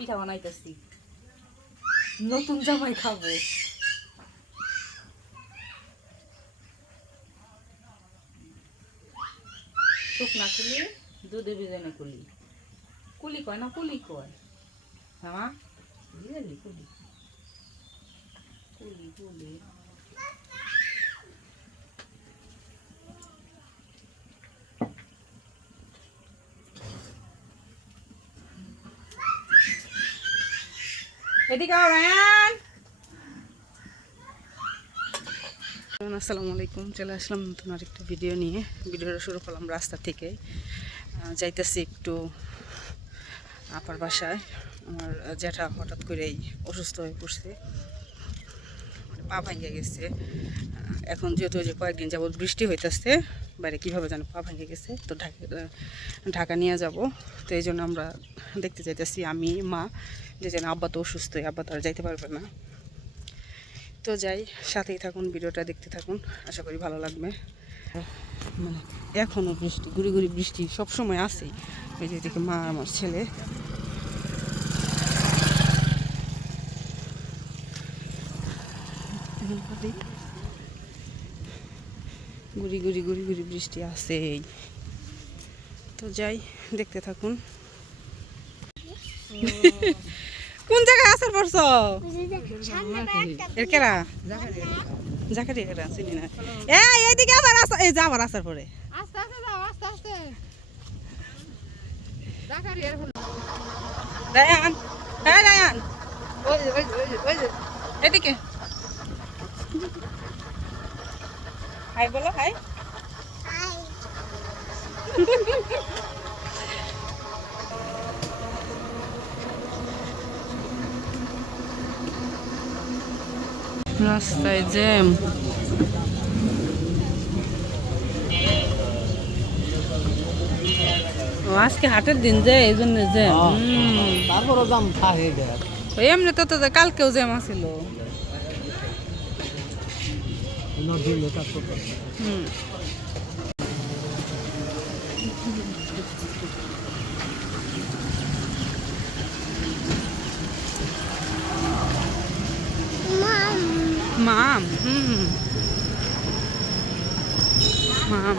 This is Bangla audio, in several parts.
পিঠা বানাইতেছি। নতুন জামাই খাব। শুকনা কুলি, দুধে ভিজানো কুলি। কুলি কয় না, কুলি কয়? হ্যাঁ বুঝলি কুলি। কুলি কুলি। এদিকে আসসালামু আলাইকুম। চলে আসলাম নতুন আরেকটা ভিডিও নিয়ে। ভিডিওটা শুরু করলাম রাস্তা থেকে। যাইতেছি একটু আপার বাসায়। আমার জ্যাঠা হঠাৎ করেই অসুস্থ হয়ে পড়ছে। মানে পা ভাঙিয়ে গেছে। এখন যেহেতু যে কয়েকদিন যাবত বৃষ্টি হইতেছে, বাইরে কীভাবে যেন পা ভেঙে গেছে, তো ঢাকা ঢাকা নিয়ে যাব। তো এই জন্য আমরা দেখতে যাইতেছি আমি, মা, যে যেন আব্বা তো অসুস্থ আব্বা তো আর যাইতে পারবে না। তো যাই, সাথেই থাকুন, ভিডিওটা দেখতে থাকুন, আশা করি ভালো লাগবে। মানে এখনও বৃষ্টি, গুড়ি গুড়ি বৃষ্টি সবসময় আসেই ওই যে এদিকে মা, আমার ছেলে। গুড়ি গুড়ি গুড়ি গুড়ি বৃষ্টি আসেই তো যাই দেখতে থাকুন। কোন জায়গায় আসার পড়ছ এর কেরা? জাকারি কেরা? চিনি না। এই এইদিকে আবার আসা এই যা আবার আসার পরে। আস্তে আস্তে যাও আস্তে আস্তে। জাকারিয়ার হলো রায়ান হ্যাঁ রায়ান। ওই ওই ওই এদিকে। হাই বলো হাই। রাস্তায় জ্যাম। আজকে হাটের দিন যে এই জন্য জ্যাম। হুম। তারপরে দাম থাকে দেখ ওই এমনি তো তো কালকেও জ্যাম আছিল। নদী ছোট হুম। মাম হুম। মাম।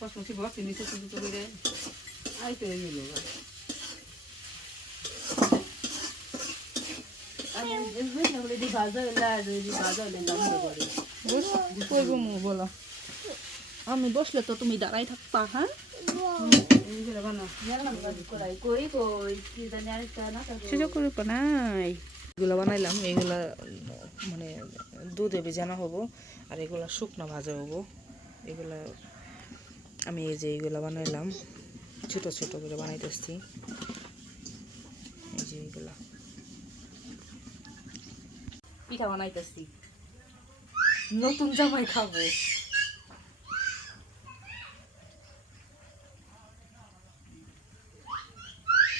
কসমসি বসে নিচে শুধু তো করে আইতে হয়ে গেল কইব মু বলো। আমি বসলে তো তুমি দাঁড়াই থাকবা হ্যাঁ? সেটা করে নাই। এগুলো বানাইলাম এইগুলা মানে দুধে ভেজানো হব আর এগুলা শুকনো ভাজা হব। এগুলা আমি এই যে এইগুলা বানাইলাম, ছোট ছোট করে বানাইতেছি। এই যে এইগুলা পিঠা বানাইতেছি। নতুন জামাই খাব।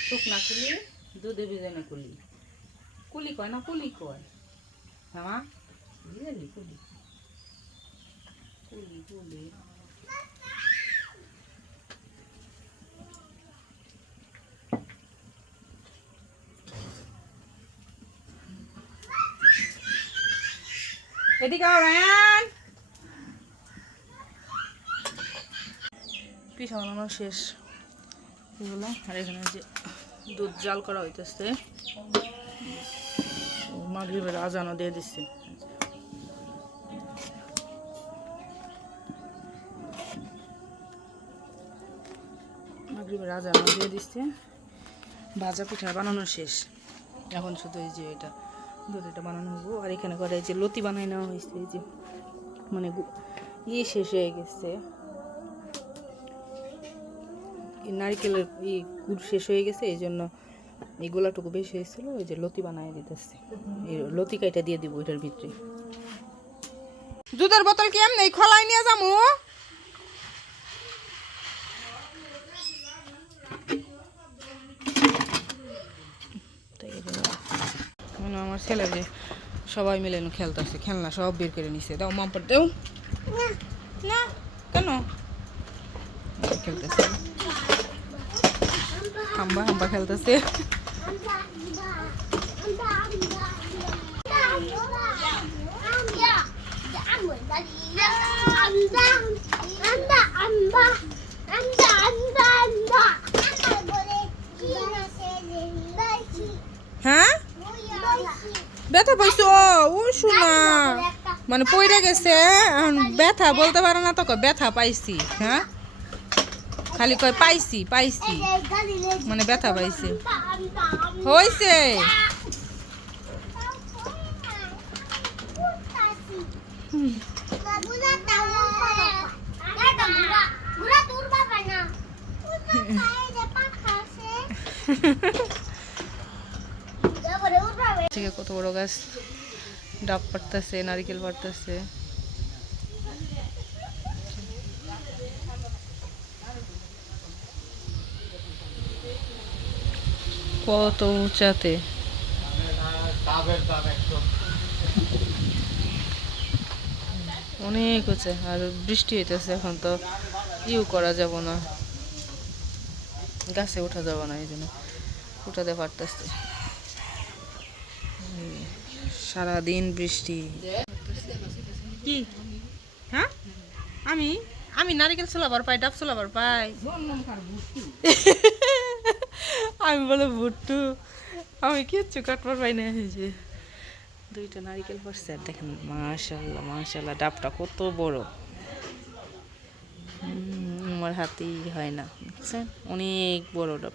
শুকনা কুলি, দুধে ভিজানো কুলি। কুলি কয় না, কুলি কয়? হ্যাঁ বুঝলি কুলি। পিঠা বানানো শেষ এগুলো আর এখানে যে দুধ জাল করা হইতেছে মাগরিবের আজানও দিয়ে দিচ্ছে মাগরিবের আজানও দিয়ে দিচ্ছে। ভাজা পিঠা বানানো শেষ। এখন শুধু এই যে এটা দড়িটা বানানো হব। আর এখানে করে এই যে লতি বানাই নেওয়া হয়েছে, এই যে মানে ইয়ে শেষ হয়ে গেছে। নারকেলের ই গুড় শেষ হয়ে গেছে, এই জন্য এই গোলাটুকু বেশি হয়েছিল, ওই যে লতি বানাই দিতেছে। এই লতি কাইটা দিয়ে দিব এটার ভিতরে। দুধের বোতল কি এমনি খোলাই নিয়ে যাব? মানে আমার ছেলে যে সবাই মিলে খেলতেছে, খেলনা সব বের করে নিছে। দাও মাম্পার দেও। না, কেন? খেলতেছে। হাম্বা হাম্বা খেলতেছে। হ্যাঁ ব্যথা পাইছো ও শোনা মানে পইরা গেছে ব্যথা বলতে পারে না তো ব্যথা পাইছি হ্যাঁ? খালি কয় পাইছি পাইছি মানে ব্যথা পাইছে। হয়েছে কত বড় গাছ? ডাব পাড়তেছে, নারিকেল পাড়তেছে। কত উঁচাতে। অনেক উঁচা, আর বৃষ্টি হইতেছে এখন তো, ইউ করা যাব না। গাছে ওঠা যাব না, এই জন্য উঠাতে পারতেছে। সারাদিন বৃষ্টি। কি? হ্যাঁ? আমি? আমি নারিকেল ছোলাবার পাই, ডাব ছোলাবার পাই। আমি বলে, ভুট্টু, আমি কিচ্ছু কাটবার পাই না যে। দুইটা নারিকেল পড়ছে, আর দেখেন মাশাল্লাহ মাশাল্লাহ ডাবটা কত বড়। আমার হাতেই হয় না, বুঝছেন? অনেক বড় ডাব।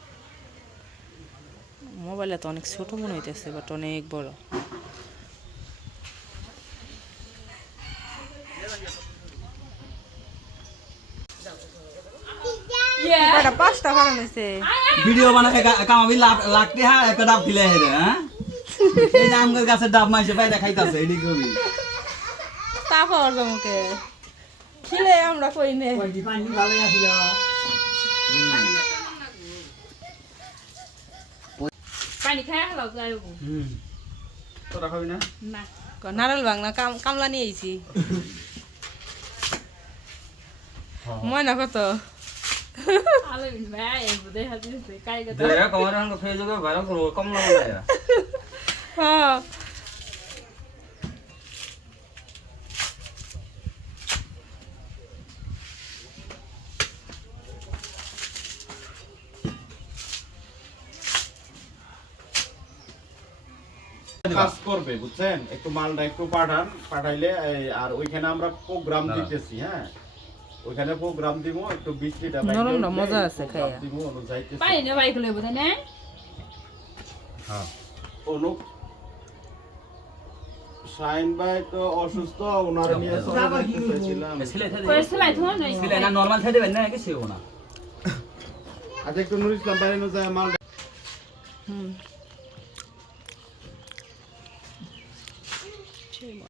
মোবাইলে তো অনেক ছোট মনে হইতেছে বাট অনেক বড়। কয়টা? পাঁচটা বানানো হয়েছে। ভিডিও বানাকে কামাবি লাগতে হ্যাঁ একটা ডাব দিলে হেরে হ্যাঁ? এই যে আমগার গাছের ডাব মাইছে পাই দেখাইতাছে এডি কবি। তা পাওয়ার জমকে ছিলে আমরা কই নে? পানি ভালো আছিল। পানি খাই হলো যাই হুম। তোরা খাবি না? না। নারল ভাঙনা কাম কামলা নিয়ে আইছি। ময়না কত? আলো ভাই বুঝে হাতে কাই গেছে দেয়া কমার হন ফেসবুকে ভাইরাল করব কম লাগে হ্যাঁ কাজ করবে বুঝছেন? একটু মালটা একটু পাঠান পাঠাইলে এই, আর ওইখানে আমরা প্রোগ্রাম দিতেছি হ্যাঁ? ওইখানে প্রোগ্রাম দিব একটু বৃষ্টিটা নরম না, মজা আছে খাইয়া। দিব অনু যাইতেছে। পানি না বাইক লইব তাই না অনু? শাইন ভাই তো অসুস্থ ওনার নিয়ে চলে সেলাই তো নাই। ছিলে না নরমাল খাই দেবেন না কিছু না। আচ্ছা একটু নুর ইসলাম বাইরে নিয়ে যায় মাল হুম।